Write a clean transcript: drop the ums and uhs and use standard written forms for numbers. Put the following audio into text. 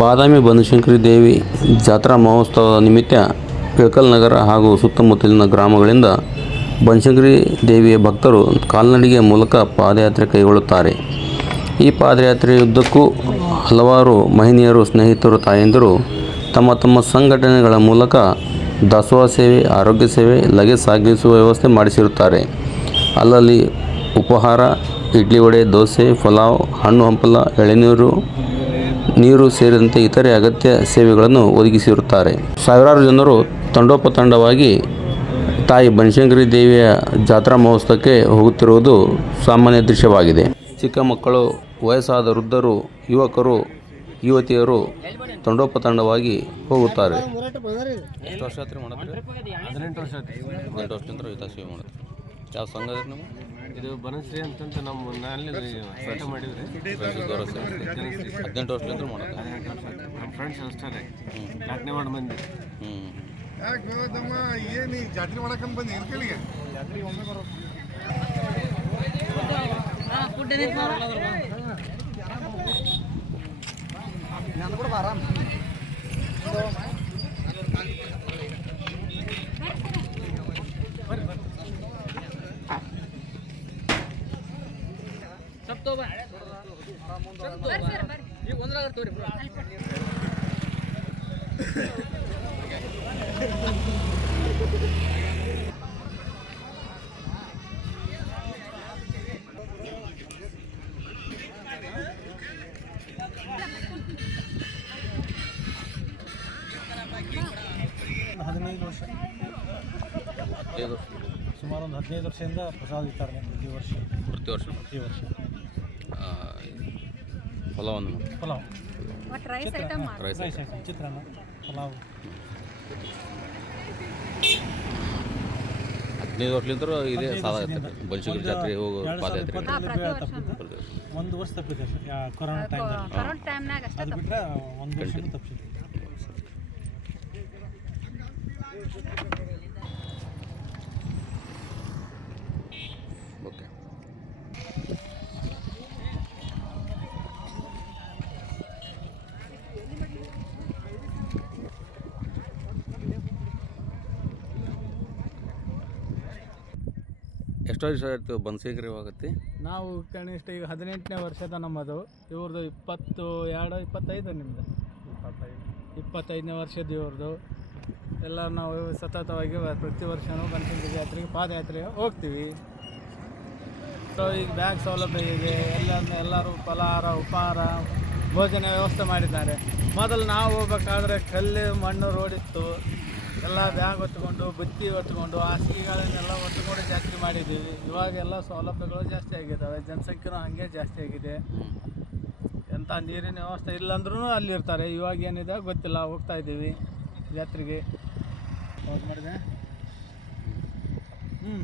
ಬಾದಾಮಿ ಬನಶಂಕರಿ ದೇವಿ ಜಾತ್ರಾ ಮಹೋತ್ಸವದ ನಿಮಿತ್ತ ಇಳಕಲ್ ನಗರ ಹಾಗೂ ಸುತ್ತಮುತ್ತಲಿನ ಗ್ರಾಮಗಳಿಂದ ಬನಶಂಕರಿ ದೇವಿಯ ಭಕ್ತರು ಕಾಲ್ನಡಿಗೆ ಮೂಲಕ ಪಾದಯಾತ್ರೆ ಕೈಗೊಳ್ಳುತ್ತಾರೆ. ಈ ಪಾದಯಾತ್ರೆಯುದ್ದಕ್ಕೂ ಹಲವಾರು ಮಹನೀಯರು, ಸ್ನೇಹಿತರು, ತಾಯಂದಿರು ತಮ್ಮ ತಮ್ಮ ಸಂಘಟನೆಗಳ ಮೂಲಕ ದಾಸೋಹ ಸೇವೆ, ಆರೋಗ್ಯ ಸೇವೆ, ಲಗೇಜ್ ಸಾಗಿಸುವ ವ್ಯವಸ್ಥೆ ಮಾಡಿಸಿರುತ್ತಾರೆ. ಅಲ್ಲಲ್ಲಿ ಉಪಹಾರ, ಇಡ್ಲಿ ವಡೆ, ದೋಸೆ, ಪಲಾವ್, ಹಣ್ಣು ಹಂಪಲ, ಎಳೆನೀರು, ನೀರು ಸೇರಿದಂತೆ ಇತರೆ ಅಗತ್ಯ ಸೇವೆಗಳನ್ನು ಒದಗಿಸಿರುತ್ತಾರೆ. ಸಾವಿರಾರು ಜನರು ತಂಡೋಪತಂಡವಾಗಿ ತಾಯಿ ಬನಶಂಕರಿ ದೇವಿಯ ಜಾತ್ರಾ ಮಹೋತ್ಸವಕ್ಕೆ ಹೋಗುತ್ತಿರುವುದು ಸಾಮಾನ್ಯ ದೃಶ್ಯವಾಗಿದೆ. ಚಿಕ್ಕ ಮಕ್ಕಳು, ವಯಸ್ಸಾದ ವೃದ್ಧರು, ಯುವಕರು, ಯುವತಿಯರು ತಂಡೋಪತಂಡವಾಗಿ ಹೋಗುತ್ತಾರೆ. ಎಷ್ಟು ವರ್ಷ ಆತ್ರಿ ಮಾಡತ್ತೀರಿ? 18 ವರ್ಷ ಆಯ್ತು. 18 ವರ್ಷದಿಂದ ಈತ ಸೇವೆ ಮಾಡುತ್ತೆ. ಯಾವ ಸಂಘ ಅದ್ರಿ ನೀವು? ಇದು ಬನಶ್ರೀ ಅಂತಂತ ನಮ್ಮ ನಲ್ಲಿ ಸ್ಟಾರ್ಟ್ ಮಾಡಿದ್ರಿ. 18 ವರ್ಷದಿಂದ ಮಾಡುತ್ತೆ. ನಮ್ಮ ಫ್ರೆಂಡ್ಸ್ ಅಷ್ಟೇ 4ನೇ ವಾರ್ಡ್ ಮಂದಿ. ಯಾಕೆ ಬೇವದಮ್ಮ ಏನು ಜಾತ್ರೆ ಮಾಡಕಂತ ಬಂದು ಏನು ಕೇಳಿಗೆ ಜಾತ್ರೆಗೆ ಒಮ್ಮೆ ಬರೋದು ನಾನು ಕೂಡ ಆರಾಮ್ ಈಗ ಒಂದ್ರಾಗ ತೋರಿ ಸುಮಾರು ಒಂದು 15 ವರ್ಷದಿಂದ ಪ್ರಸಾದ ಇರ್ತಾರೆ ಪ್ರತಿ ವರ್ಷ ಪಲಾವ್ ಚಿತ್ರಾನ್ನ ಪಲಾವ್ 15 ವರ್ಷಲಿಂದ ಇದೇ ಸಾಲ ಬನಶಂಕರಿ ಜಾತ್ರೆ ಹೋಗೋ ಪಾದಯಾತ್ರೆ. 1 ವರ್ಷ ತಪ್ಪಿದೆ ಕೊರೋನಾ ಟೈಮ್ನಾಗ ಅದು ಬಿಟ್ಟರೆ 1 ವರ್ಷ ತಪ್ಪಿದೆ. ಓಕೆ. ಎಷ್ಟು ವರ್ಷ ಆಯಿತು ಬನಶಂಕರಿ ಹೋಗುತ್ತೆ? ನಾವು ಕನಿಷ್ಠ ಈಗ 18ನೇ ವರ್ಷದ ನಮ್ಮದು. ಇವ್ರದ್ದು 25 ನಿಮ್ಮದು 25ನೇ ವರ್ಷದ ಇವ್ರದ್ದು. ಎಲ್ಲ ನಾವು ಸತತವಾಗಿ ಪ್ರತಿ ವರ್ಷವೂ ಬನಶಂಕರಿ ಜಾತ್ರೆಗೆ ಪಾದಯಾತ್ರೆಗೆ ಹೋಗ್ತೀವಿ. ಸೊ ಈಗ ಬ್ಯಾಗ್ ಸೌಲಭ್ಯ ಇದೆ, ಎಲ್ಲರೂ ಫಲಾಹಾರ, ಉಪಹಾರ, ಭೋಜನ ವ್ಯವಸ್ಥೆ ಮಾಡಿದ್ದಾರೆ. ಮೊದಲು ನಾವು ಹೋಗ್ಬೇಕಾದ್ರೆ ಕಲ್ಲು ಮಣ್ಣು ರೋಡಿತ್ತು. ಎಲ್ಲ ಬ್ಯಾಗ್ ಹೊತ್ಕೊಂಡು, ಬುತ್ತಿ ಹೊತ್ಕೊಂಡು, ಹಾಸಿಗೆಗಳನ್ನೆಲ್ಲ ಹೊತ್ಕೊಂಡು ಜಾತ್ರೆ ಮಾಡಿದ್ದೀವಿ. ಇವಾಗೆಲ್ಲ ಸೌಲಭ್ಯಗಳು ಜಾಸ್ತಿ ಆಗಿದ್ದಾವೆ, ಜನಸಂಖ್ಯೆನೂ ಹಾಗೆ ಜಾಸ್ತಿ ಆಗಿದೆ. ಎಂಥ ನೀರಿನ ವ್ಯವಸ್ಥೆ ಇಲ್ಲಾಂದ್ರೂ ಅಲ್ಲಿರ್ತಾರೆ. ಇವಾಗ ಏನಿದೆ ಗೊತ್ತಿಲ್ಲ, ಹೋಗ್ತಾ ಇದ್ದೀವಿ ಜಾತ್ರೆಗೆ. ಹೌದು ಮಾಡಿದೆ. ಹ್ಞೂ